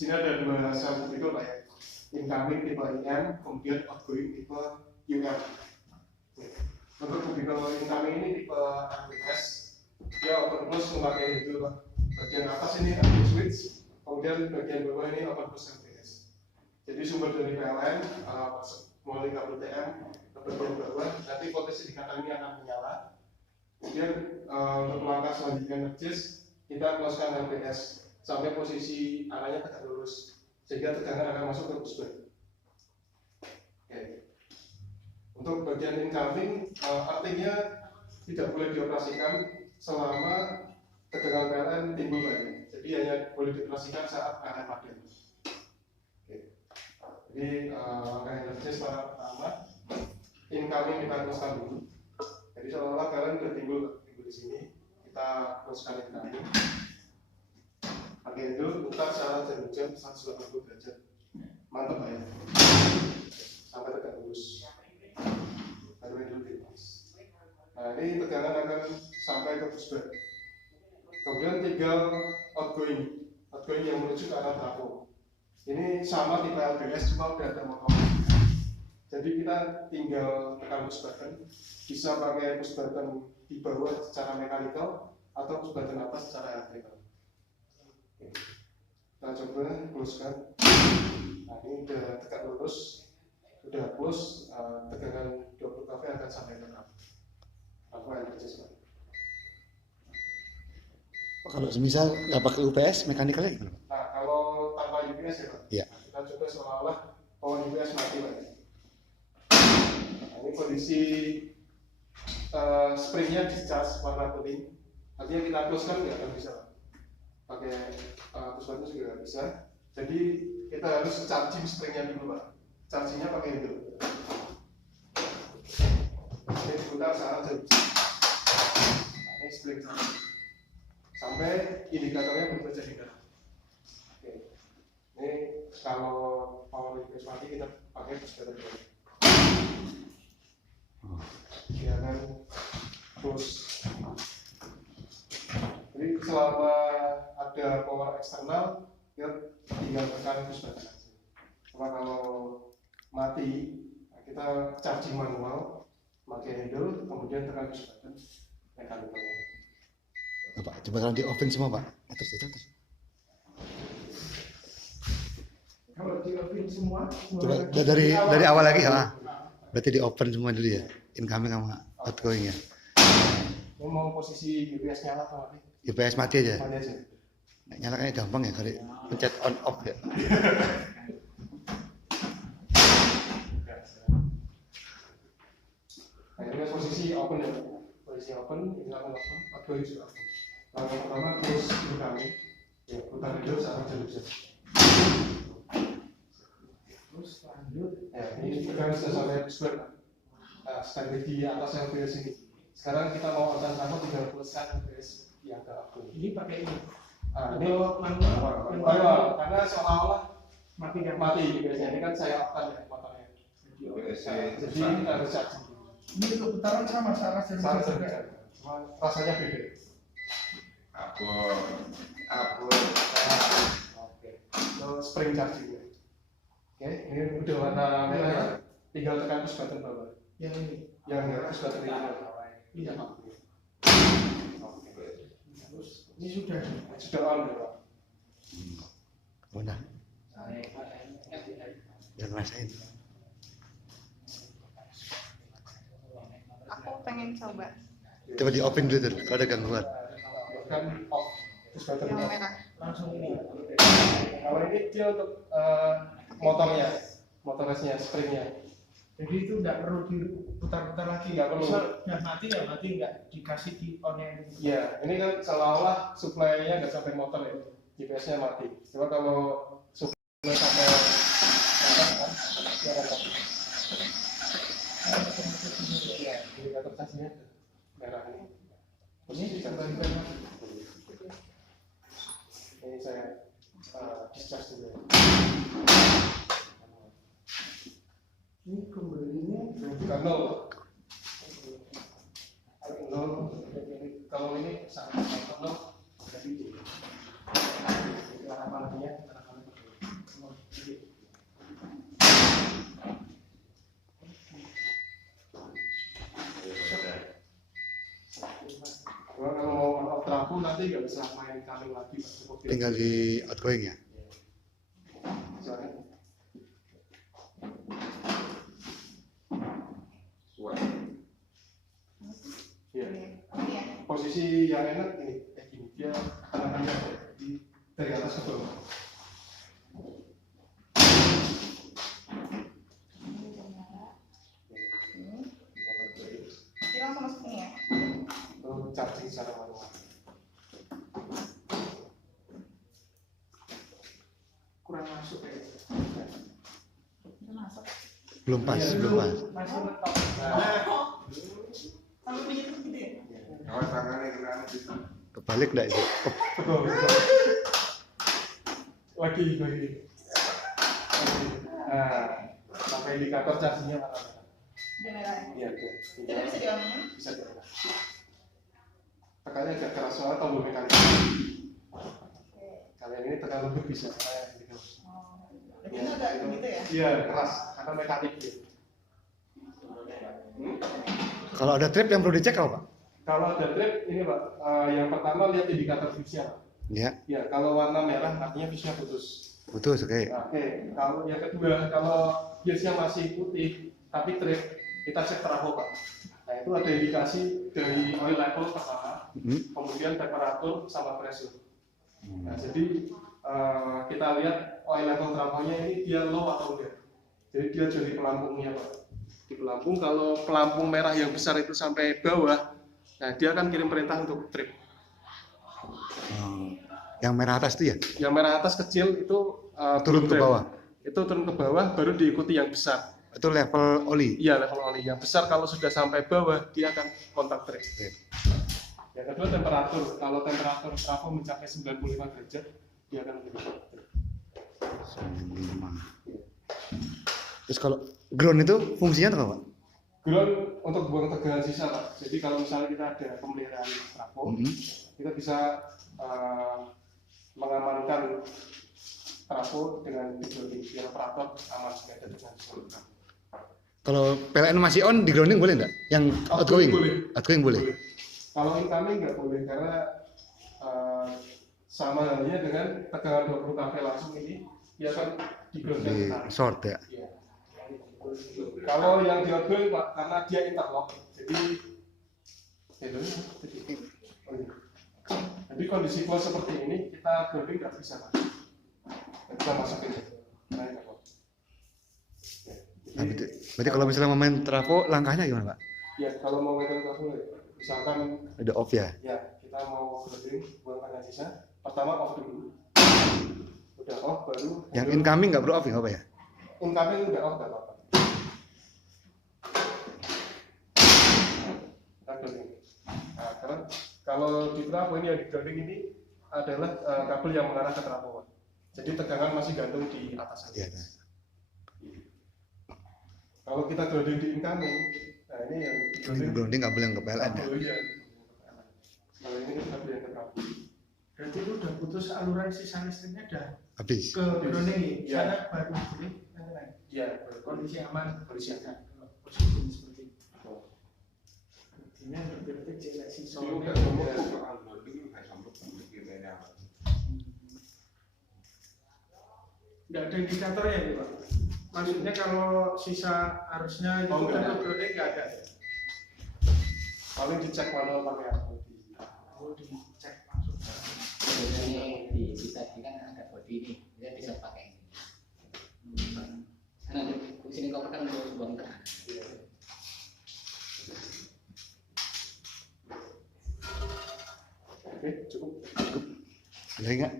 sini ada dua sel kubikel Pak ya. Incoming tipe IM, kemudian outgoing tipe UM. Untuk kubikel incoming ini tipe RBS, dia open close memakai itu Pak. Bagian atas ini ada switch, kemudian bagian bawah ini open close RBS. Jadi sumber dari PLN mulai kabel TM ke bagian bawah, nanti potensi dikatakan ini akan menyala. Kemudian untuk langkah selanjutnya nge-adjust, kita closekan RBS sampai posisi arahnya tegak lurus, sehingga tegangan akan masuk ke busbar. Oke. Untuk bagian incoming, artinya tidak boleh dioperasikan selama tegangan PLN timbul banyak. Jadi hanya boleh dioperasikan saat akan padam. Oke. Jadi langkah nge-adjust pertama, incoming kita closekan dulu. Jadi seolah-olah PLN sudah timbul di sini, kita closekan incoming. Pakai itu putar secara jam 180 derajat. Mantap Pak ya. Sampai tegak lurus. Baru dulu bebas. Nah ini tegangan akan sampai ke busbar. Kemudian tinggal outgoing yang menuju ke arah trafo. Ini sama tipe LBS, cuma udah ada motor. Jadi kita tinggal tekan push button. Bisa pakai push button di bawah secara mekanikal atau push button atas secara elektrikal. Kita coba close-kan. Nah ini udah tegak lurus, udah close, tegangan 20 kV akan sampai ke trafo yang terjadi. Kalau semisal nggak pakai UPS, mekanikalnya gimana? Nah kalau tanpa UPS ya Pak, ya. Kita coba seolah-olah power UPS mati Pak. Nah, ini kondisi springnya discharge warna kuning, artinya kita close-kan nggak akan bisa Pak. Pakai push button juga nggak bisa. Jadi kita harus charging springnya dulu Pak. Chargingnya pakai itu. Ini diputar saat jam. Nah, ini spring sampai indikatornya berubah jadi merah. Oke. Ini kalau power UPS mati kita pakai push button dulu. Dia akan push. Jadi selama ada power eksternal, kita tinggal tekan push button aja. Cuma kalau mati, kita charging manual, pakai handle, kemudian tekan push button mekanikalnya. Pak, coba kalau di oven semua Pak. Terus. Kalau di oven semua, Coba dari awal lagi ya. Berarti di oven semua dulu ya. Incoming sama outgoing ya. Ini mau posisi UPS nyala atau mati? UPS mati aja. Mati aja. Nyalakannya gampang ya, kali pencet on off ya. Nah ini posisi open ya. Posisi open, ini akan open, outgoing juga open. Langkah pertama terus incoming, ya putar dulu sampai jam. terus lanjut. Ya ini tekan sudah sampai busbar. Nah, standby di atas LBS ini. Sekarang kita mau on sama tinggal close-kan LBS yang ke outgoing. Ini pakai ini. Ini manual, karena seolah-olah mati kan? mati biasanya. Ini kan saya off-kan ya motornya. Jadi kita harus charging. Ini untuk putaran sama cara Sama saja. Cuma rasanya beda. Oke. Spring charging ya. Oke, ini udah warna merah ya. Tinggal tekan push button bawah. Yang ini. Yang push button ini. Iya. Oke. Terus ini sudah. Sudah on ya Pak. Udah. Jangan rasain. Aku pengen coba Coba di open dulu tuh, kalau ada gangguan. Kan off. Push button yang off. merah. Langsung ini. Kalau ini dia untuk motornya, motornya, springnya. Jadi itu tidak perlu diputar-putar lagi. Nggak perlu. Misal udah mati ya mati, nggak dikasih di on yang ini. Iya, ini kan seolah-olah supply-nya nggak sampai motor ya, GPS-nya mati. Cuma kalau supply sampai motor kan, dia akan mati. Ya, indikator charge-nya merah ini. Ini charge. kembalikan. Ini saya discharge dulu. Ini kembalinya Bukan nol. Nol. Kalau ini sangat nol, jadi apa namanya? nanti nggak bisa main incoming lagi Pak. Cukup Tinggal di outgoing ya. Soalnya ya. Posisi yang enak ini kayak gini, dia tangannya dari atas ke bawah. Kita langsung masuk ini ya. Lalu charging secara manual. Kurang masuk ya. Itu masuk. Belum pas, belum pas. Masih mentok. Sampai punya itu gitu ya. Awas tangannya kena gitu. Kebalik enggak itu? Betul. Lagi. Nah, sampai indikator chargingnya mana? Udah merah. Iya, iya. Kita bisa diomongin. Bisa diangkat. Tekannya agak keras soalnya tombol mekanik. Oke. Kalian ini tekan lebih bisa kayak gitu. Oh. Berarti itu agak gitu ya. Iya, keras karena mekanik ya. Kalau ada trip yang perlu dicek apa, Pak? Kalau ada trip ini Pak, yang pertama lihat indikator fuse-nya. Ya, Ya, kalau warna merah artinya fuse-nya putus. putus, oke. Nah, oke, kalau yang kedua, kalau fuse-nya masih putih tapi trip, kita cek trafo Pak. Nah, itu ada indikasi dari oil level pertama, kemudian temperatur sama pressure. Nah, jadi kita lihat oil level trafonya ini dia low atau enggak. Jadi dia jadi pelampungnya Pak. Di pelampung, kalau pelampung merah yang besar itu sampai bawah, nah dia akan kirim perintah untuk trip. Yang merah atas itu ya? Yang merah atas kecil itu Turun ke trip. bawah. Itu turun ke bawah, baru diikuti yang besar. Itu level oli. Iya, level oli. Yang besar kalau sudah sampai bawah, dia akan kontak trip. Yang kedua temperatur. Kalau temperatur trafo mencapai 95 derajat, dia akan kontak trip. 95. Terus kalau ground itu fungsinya apa, Pak? Ground untuk buang tegangan sisa Pak. Jadi kalau misalnya kita ada pemeliharaan trafo, kita bisa mengamankan trafo dengan grounding biar operator aman tidak ada dengan sesuatu. Kalau PLN masih on, di grounding boleh nggak? Yang outgoing? Boleh. Outgoing boleh. Kalau incoming nggak boleh karena sama halnya dengan tegangan 20 kV langsung ini dia akan di grounding Di ke short ya. Iya. Kalau yang di outgoing Pak, karena dia interlock, jadi jadi kondisi close seperti ini kita grounding nggak bisa Pak. Nggak bisa masukin karena interlock. Nah, berarti kalau misalnya mau main trafo, langkahnya gimana, Pak? Ya kalau mau meter trafo, misalkan Ada off ya? ya kita mau grounding buang tegangan sisa, pertama off dulu. Udah off baru. Yang incoming nggak perlu off ya, apa ya? Incoming udah off nggak apa-apa. Kita grounding. Nah, karena kalau di trafo ini yang di grounding ini adalah kabel yang mengarah ke trafo, Pak. Jadi tegangan masih gantung di atas saja. Iya. Kalau kita grounding di incoming, nah ini yang Ini grounding kabel yang ke PLN ya? kabel iya. Kalau ini kita kabel yang ke trafo. Berarti itu udah putus saluran sisa listriknya udah Habis. ke grounding Iya. sana baru ini Iya, kondisi aman. kondisi aman. Posisi seperti itu. Ini berarti jelek sih Ini soalnya. udah nomor tuh dulu nggak sambut mikirnya. Nggak ada indikatornya ya Pak. Maksudnya kalau sisa arusnya itu Oh, kan enggak. ke grounding nggak ada. Paling dicek manual pakai apa? Oh dicek langsung. Biasanya di sisa ini kan ada body ini, dia bisa pakai ini. Karena di sini koper kan untuk buang tekanan. Oke, cukup. Ada nggak?